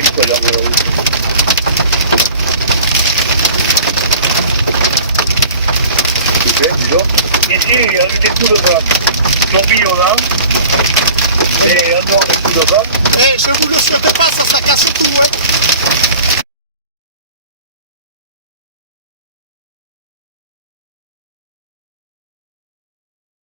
bouteille tout à l'heure. C'est dis donc. Ici, il y a des coups de vent. Tourbillonnants. Et un nom de coups de vent. Je vous le souhaite.